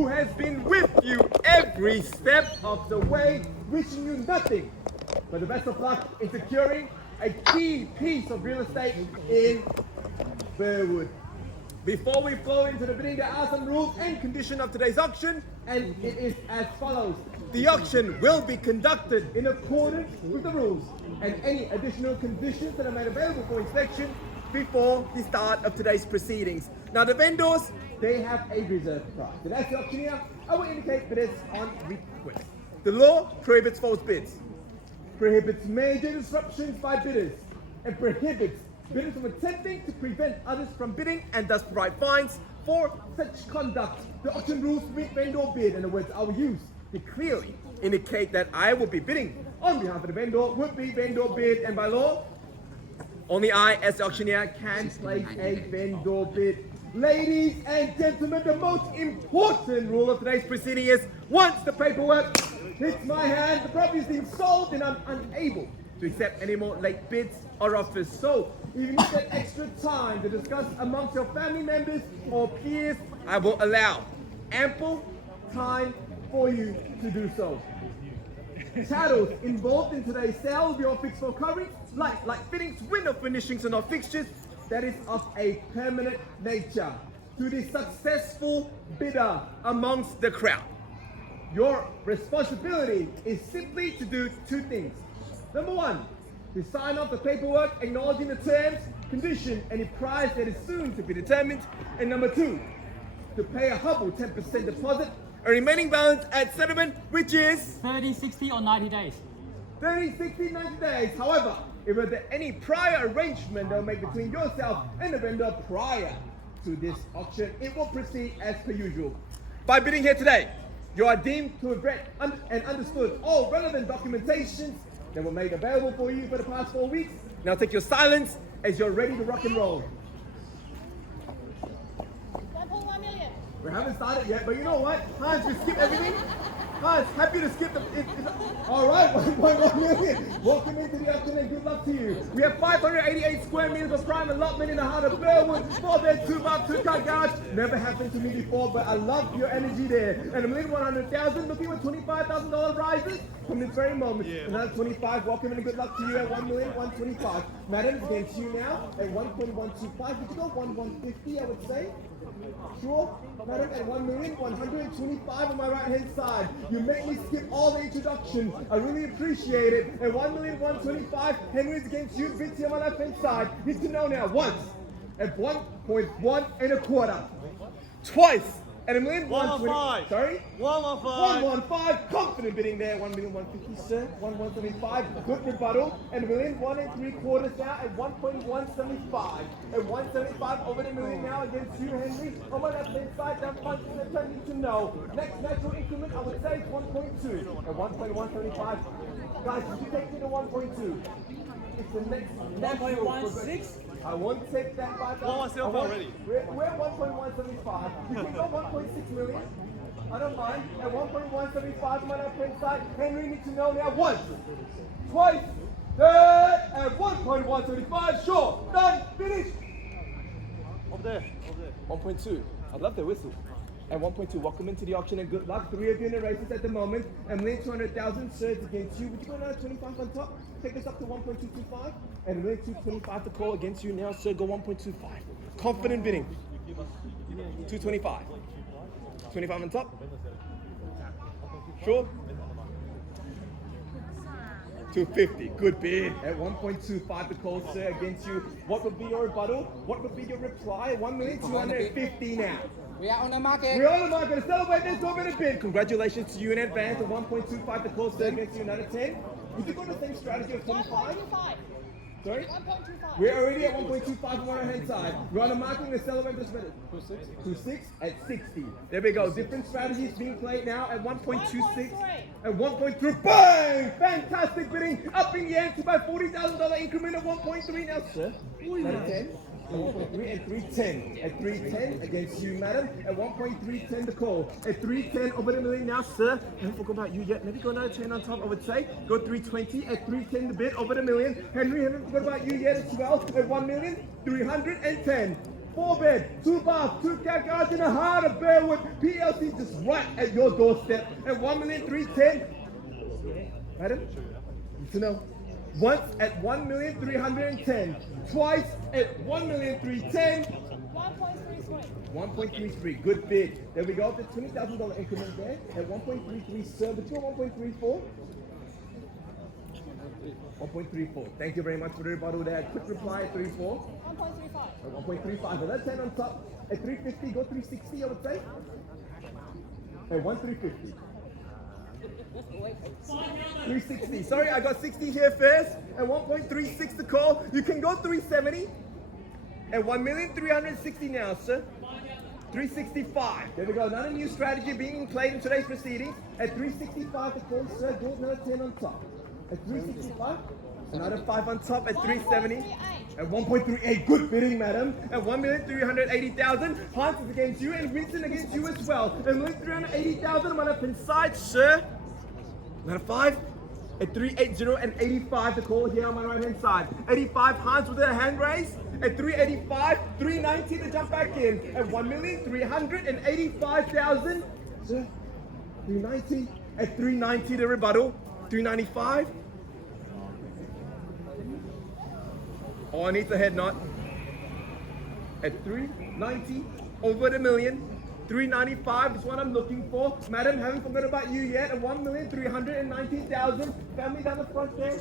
who has been with you every step of the way, wishing you nothing but the best of luck in securing a key piece of real estate in Burwood. Before we flow into the bidding, there are some rules and conditions of today's auction, and it is as follows. The auction will be conducted in accordance with the rules, and any additional conditions that are made available for inspection before the start of today's proceedings. Now the vendors, they have a reserve price, and as the auctioneer, I will indicate bidders on request. The law prohibits false bids, prohibits major disruptions by bidders, and prohibits bidders from attempting to prevent others from bidding and thus provide fines for such conduct. The auction rules permit vendor bid, and the words I will use to clearly indicate that I will be bidding on behalf of the vendor would be vendor bid, and by law, only I as the auctioneer can place a vendor bid. Ladies and gentlemen, the most important rule of today's proceeding is once the paperwork hits my hand, the property is being sold and I'm unable to accept any more late bids or offers. So, if you need that extra time to discuss amongst your family members or peers, I will allow ample time for you to do so. Chattels involved in today's sale will be all fixed for coverage, like fittings, window finishings, and all fixtures that is of a permanent nature. To the successful bidder amongst the crowd, your responsibility is simply to do two things. Number one, to sign off the paperwork acknowledging the terms, condition, and the price that is soon to be determined. And number two, to pay a humble 10% deposit, a remaining balance at settlement, which is 30, 60, or 90 days. 30, 60, 90 days. However, if there any prior arrangement they'll make between yourself and the vendor prior to this auction, it will proceed as per usual. By bidding here today, you are deemed to have read and understood all relevant documentations that were made available for you for the past 4 weeks. Now take your silence as you're ready to rock and roll. 1.1 million. We haven't started yet, but you know what? Hans, we skip everything. Hans, happy to skip the... all right, 1.1 million. Welcome into the auction and good luck to you. We have 588 square meters of prime allotment in the heart of Burwood. 4-bed, 2-bath, 2-car garage. Never happened to me before, but I love your energy there. And $1,100,000, looking at $25,000 rises from this very moment. Yeah. Another 25. Welcome and good luck to you at $1,125,000. Madam, it's against you now at 1.125. Would you go 1.150? I would say. Sure, madam, at 1,125,000 on my right hand side. You make me skip all the introduction. I really appreciate it. At 1,125,000, Henry's against you. Bids here on my left hand side. Need to know now. Once at 1.125. Twice at $1,120,000. Sorry? 115. 115. Confident bidding there. 1,150,000, sir. 1,175. Good rebuttal. And $1,175,000 now at 1.175. At 175 over the million now against you, Henry. On my left hand side, down front, I need to know. Next natural increment, I would say it's 1.2. At 1.175. Guys, did you take me to 1.2? It's the next 1.16. I won't take that 5,000. 1.15 already. We're at 1.175. We can go 1.6 million. I don't mind. At 1.175 on my left hand side, Henry needs to know now once, twice, third, at 1.175. Sure, done, finished. Over there. 1.2. I love the whistle. At 1.2, welcome into the auction and good luck. 3 of you in the races at the moment. And $1,200,000 surge against you. Would you go another 25 on top? Take us up to 1.225. And $1,225 to call against you now, sir. Go 1.25. Confident bidding. 225. 25 on top. Sure. 250. Good bid. At 1.25 to call, sir, against you. What would be your rebuttal? What would be your reply? 1,250,000 now. We are on the market. We're on the market to celebrate this opening bid. Congratulations to you in advance. At 1.25 to close sir against you another 10. Would you go the same strategy of 25? 1.25. Sorry? 1.25. We're already at 1.25 on our hand side. We're on the market to celebrate this minute. 2.6 at 60. There we go. Different strategies being played now at 1.26. At 1.3. Bang! Fantastic bidding. Up in the ante by $40,000 increment of 1.3 now, sir. Another 10. At 1.3 and 310. At 310 against you, madam. At 1.310 the call. At 310 over the million now, sir. Don't forget about you yet. Maybe go another 10 on top, I would say. Go 320 at 310 the bid over the million. Henry, haven't forgot about you yet as well. At 1,310,000. 4 bed, 2 bath, 2 cat cars in the heart of Burwood. PLC just right at your doorstep at 1,310,000. Madam, need to know. Once at 1,310,000. Twice at 1,310,000. 1.33. 1.33, good bid. Then we go up to $20,000 increment there at 1.33, sir. But you're 1.34. 1.34. Thank you very much for the rebuttal there. Quick reply at 34. 1.35. At 1.35. But let's head on top. At 350, go 360, I would say. At 1,350. 360. Sorry, I got 60 here first. At 1.36 to call. You can go 370. At 1,360,000 now, sir. 365. There we go. Another new strategy being played in today's proceedings. At 365 to call, sir. Go another 10 on top. At 365. Another 5 on top at 370. At 1.38. Good bidding, madam. At 1,380,000. Hans is against you and Vincent against you as well. At 1,380,000. I'm up inside, sir. Another 5. At 380 and 85 to call here on my right hand side. 85 Hans with a hand raise. At 385, 390 to jump back in. At 1,385,000. Sir, 390. At 390 the rebuttal. 395. Oh, I need the head knot. At 390, over the million. 395 is what I'm looking for. Madam, haven't forgotten about you yet. At 1,390,000. Family down the front there.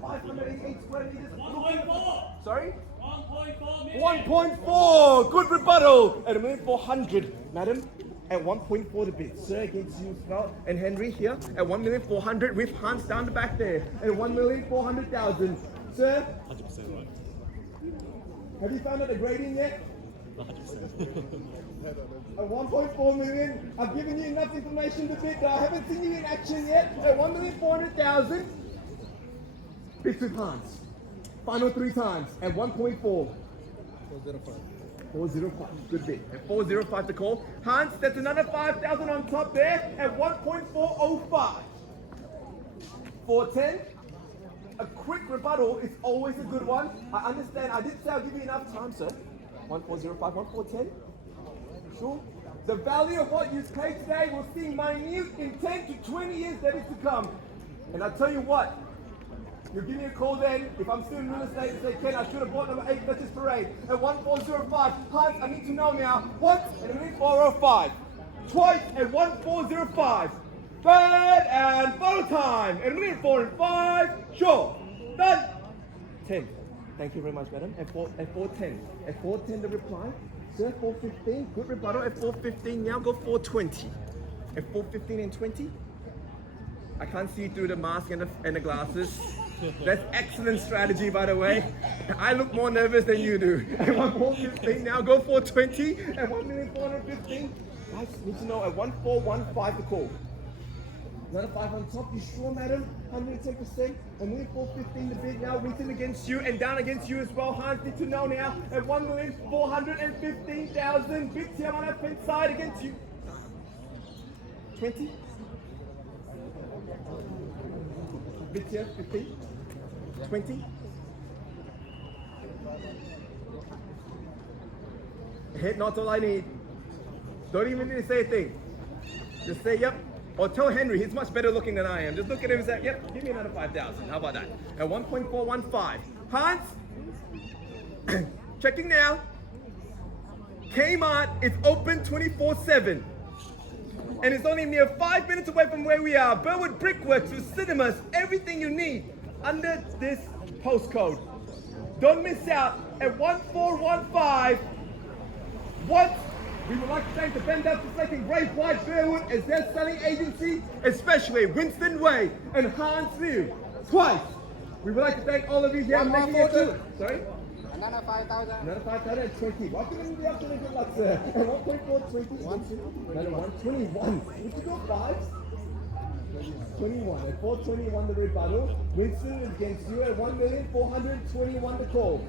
588 square meters. 1.4. Sorry? 1.4 million. 1.4. Good rebuttal. At 1,400,000. Madam, at 1.4 the bid. Sir, against you as well. And Henry here at 1,400,000 with Hans down the back there. At 1,400,000. Sir? 100% right. Have you found out the grading yet? 100%. At 1.4 million, I've given you enough information to bid, but I haven't seen you in action yet. At 1,400,000, bid with Hans. Final 3 times at 1.4. 405. 405. Good bid. At 405 to call. Hans, that's another 5,000 on top there at 1.405. 410. A quick rebuttal is always a good one. I understand. I did say I'll give you enough time, sir. 1405, 1410. Sure. The value of what you paid today will seem minute in 10 to 20 years that is to come. And I tell you what, you give me a call then, if I'm still in real estate, and say, Ken, I should have bought number 8 Fletcher's Parade at 1405. Hans, I need to know now. Once at 1,405. Twice at 1405. Third and final time at 1,405. Sure. Done. 10. Thank you very much, madam. At 410. At 410 the reply. Sir, 415. Good rebuttal. At 415. Now go 420. At 415 and 20. I can't see through the mask and the glasses. That's excellent strategy, by the way. I look more nervous than you do. At 415. Now go 420. At 1,415. Guys, need to know at 1415 to call. Another 5 on top, you sure, madam? 110%. And 1,415 the bid now, Winston against you and down against you as well. Hans need to know now at 1,415,000 bids here on that pin side against you. 20. Bids here, 15. 20. Head knot's all I need. Don't even need to say a thing. Just say yep. Or tell Henry, he's much better looking than I am. Just look at him and say, yep, give me another 5,000. How about that? At 1.415. Hans, checking now. Kmart is open 24/7. And it's only mere 5 minutes away from where we are. Burwood Brickworks with cinemas, everything you need under this postcode. Don't miss out at 1415. What? We would like to thank the vendors for taking Great White Burwood as their selling agency, especially Winston Way and Hans Liu. Twice. We would like to thank all of you here making it too. Sorry? Another 5,000. Another 5,020. Welcome into the afternoon, good luck, sir. And 1.420. Another 121. Would you go 5? 21. At 421 the rebuttal. Winston is against you at 1,421 the call.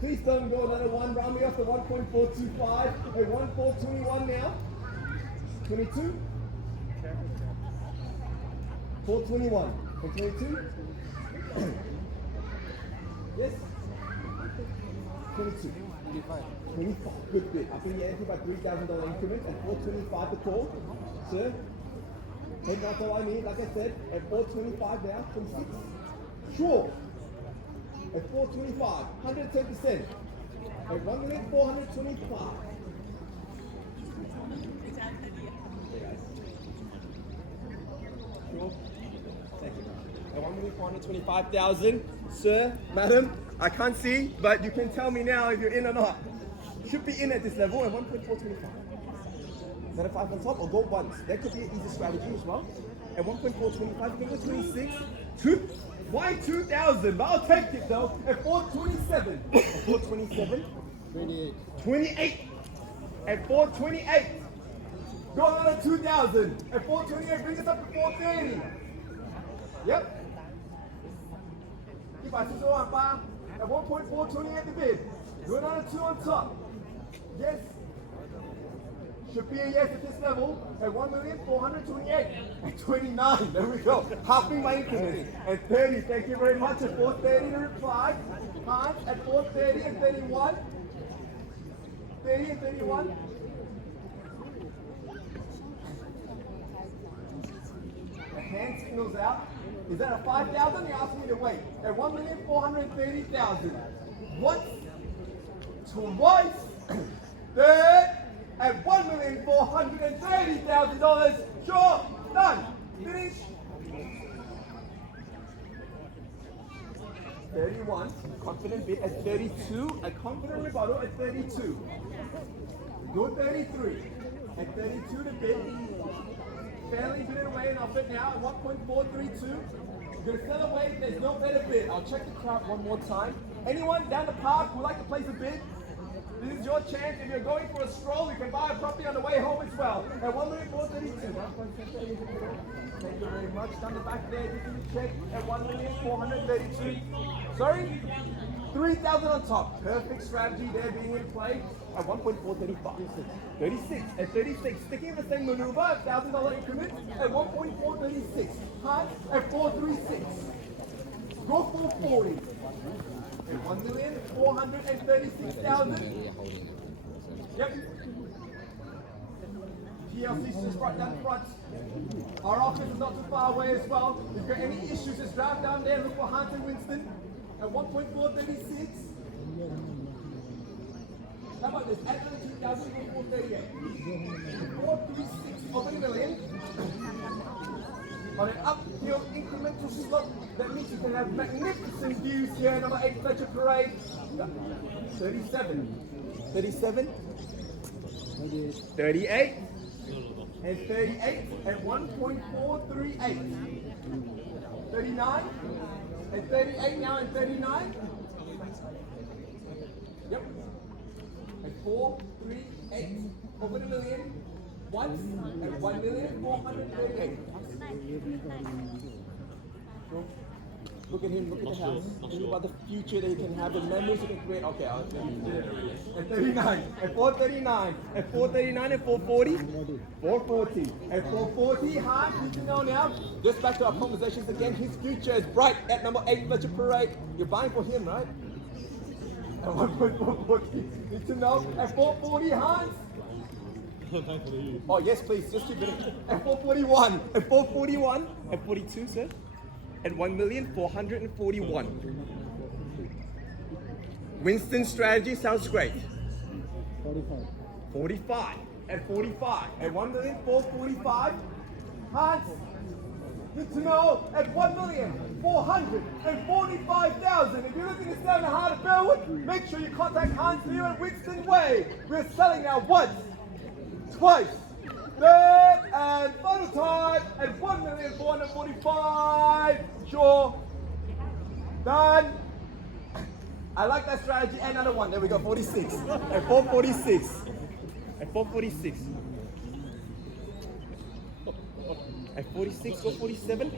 Please don't go another one. Round me off to 1.425. At 1.421 now. 22. 421. And 22. Yes. 22. 25. Good bid. I think you enter by $3,000 increments at 425 the call. Sir, take that's all I need. Like I said, at 425 now, 26. Sure. At 425, 110%. At 1,425,000. Sure. Thank you. At 1,425,000, sir, madam, I can't see, but you can tell me now if you're in or not. Should be in at this level at 1,425. Is that a 5 on top or go once? That could be an easy strategy as well. At 1,425, you can go 26. Why 2,000? But I'll take it though. At 427. At 427. 28. At 428. Go another 2,000. At 428, bring us up to 430. Yep. Keep our sister on, Bob. At 1.428 the bid. Do another 2 on top. Yes. Should be a yes at this level at 1,428,000 at 29. There we go. Halving my increment. At 30. Thank you very much. At 430 to reply. Hans at 430 and 31. 30 and 31. The hand signals out. Is that a 5,000? You're asking me to wait. At 1,430,000. Once, twice, third, at $1,430,000. Sure, done. Finish. 31. Confident bid at 32. A confident rebuttal at 32. Go 33. At 32 to bid. Fairly bid it away and I'll bid now at 1.432. You're going to sell away. There's no better bid. I'll check the crowd one more time. Anyone down the park who would like to place a bid? This is your chance. If you're going for a stroll, you can buy a property on the way home as well. At 1,432,000. Thank you very much. Down the back there, you can check at 1,432,000. Sorry? 3,000 on top. Perfect strategy there being in play at 1.435. 36. At 36. Sticking with the same maneuver, $1,000 increment at 1.436. Hans at 436. Go 440. At 1,436,000. Yep. TLC's just right down front. Our office is not too far away as well. If you've got any issues, just drive down there and look for Hans and Winston at 1.436. How about this? Add another 2,000 to 438. 436 over the million. On an uphill incremental slope, that means you can have magnificent views here. Number 8 Fletcher Parade. 37. 37. 38. And 38 at 1.438. 39. And 38 now and 39. Yep. At 438 over the million. Once at 1,438,000. Look at him, look at the house. Think about the future that he can have, the memories he can create. Okay, I'll tell you. At 39, at 439, at 439 and 440, 440. At 440, Hans, need to know now. Just back to our conversations again. His future is bright at number 8 Fletcher Parade. You're buying for him, right? At 1.440. Need to know. At 440, Hans. Oh yes, please. Just keep it. At 441. At 441. At 42, sir. At 1,441,000. Winston's strategy sounds great. 45. 45. At 45. At 1,445,000. Hans, good to know. At 1,445,000. If you're looking to sell in the heart of Burwood, make sure you contact Hans here at Winston Way. We're selling now once, twice, third, and final time at 1,445,000. Sure. Done. I like that strategy. And another one. There we go. 46. At 446. At 446. At 46, go 47.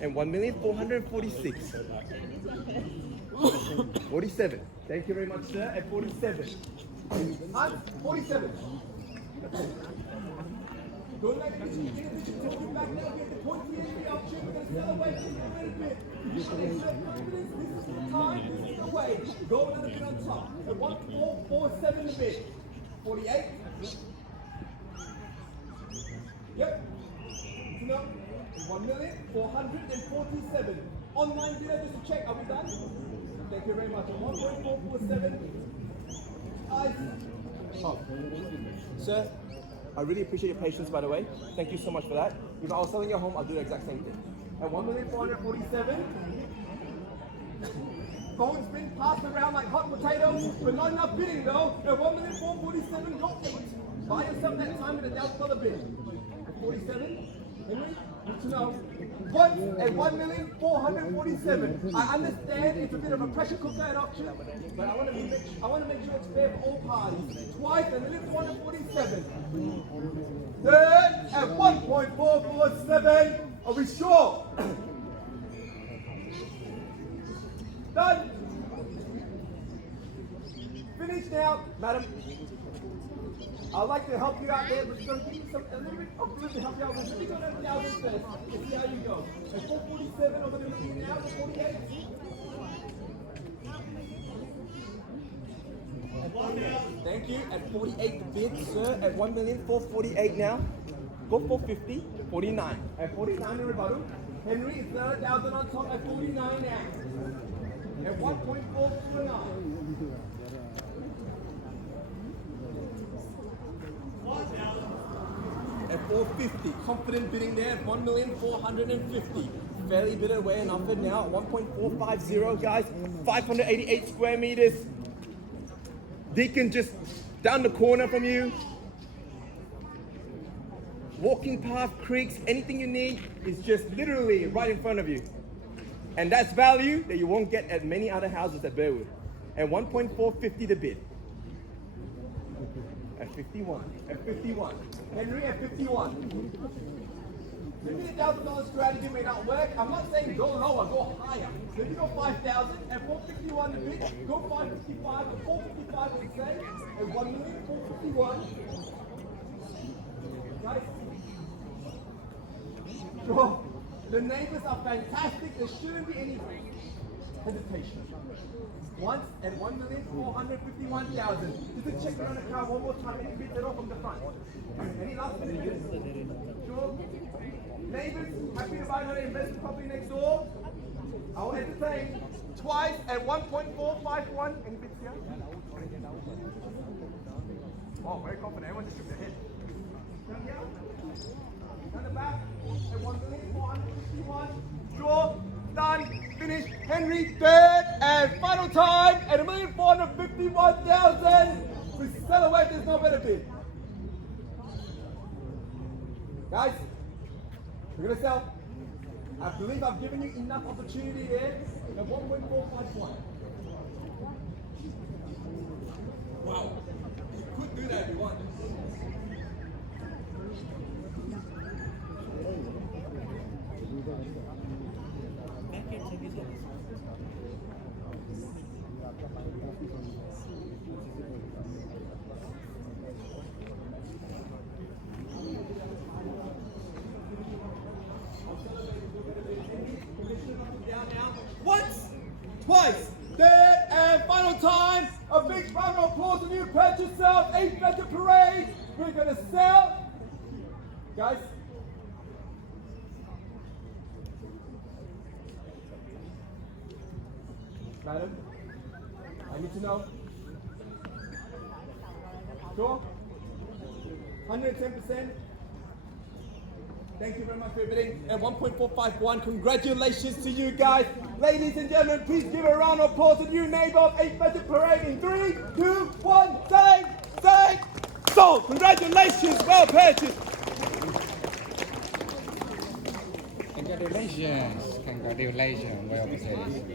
And 1,446,000. 47. Thank you very much, sir. At 47. 47. Don't let it get you back now. Get the point here. We're going to celebrate this a little bit. This is the time, this is the way. Go another bit on top. And 1447 the bid. 48. Yep. No. 1,447,000. Online bidder, just to check, are we done? Thank you very much. 1.447. Sir, I really appreciate your patience, by the way. Thank you so much for that. If I was selling your home, I'll do the exact same thing. At 1,447,000. Phone's been passed around like hot potatoes, but not enough bidding though. At 1,447,000, go 8. Buy yourself that time at $1,000 bid. At 47, Henry, good to know. Once at 1,447,000. I understand it's a bit of a pressure cooker at auction, but I want to make sure it's fair for all parties. Twice at 1,447,000. Third at 1.447. Are we sure? Done. Finished now, madam. I'd like to help you out there, but it's going to give you a little bit of room to help you out. Let me go down to 1,000 first and see how you go. At 447, I'm going to look you now to 48. Thank you. At 48 the bid, sir. At 1,448,000 now. Go 450, 49. At 49 the rebuttal. Henry, it's another 1,000 on top at 49 now. At 1.429. At 450, confident bidding there at 1,450,000. Fairly bid away and offered now at 1.450, guys. 588 square meters. Deacon just down the corner from you. Walking path, creeks, anything you need is just literally right in front of you. And that's value that you won't get at many other houses at Burwood. And 1.450 the bid. At 51. At 51. Henry at 51. Maybe the $1,000 strategy may not work. I'm not saying go lower, go higher. So if you go 5,000 at 451 the bid, go 555 or 455 would say at 1,451,000. Guys, sure. The neighbors are fantastic. There shouldn't be any hesitation. Once at 1,451,000. Just to check around the crowd one more time. Any bids at all from the front? Any last minute bids? Sure. Neighbors, happy to buy another investment property next door? I'll entertain. Twice at 1.451. Any bids here? Oh, very confident. Everyone just shook their head. Down here. Down the back at 1,451,000. Draw. Done. Finished. Henry, third and final time at 1,451,000. We sell away. There's no better bid. Guys, we're gonna sell. I believe I've given you enough opportunity here at 1.451. Wow. You could do that if you want. Once, twice, third and final time. A big round of applause when you purchase yourself 8 Fletcher Parade. We're gonna sell. Guys. Madam, I need to know. Sure? 110%. Thank you very much for your bidding. At 1.451, congratulations to you guys. Ladies and gentlemen, please give a round of applause to the new neighbor of 8 Fletcher Parade in 3, 2, 1, say, sold. Congratulations, well purchased. Congratulations, well purchased.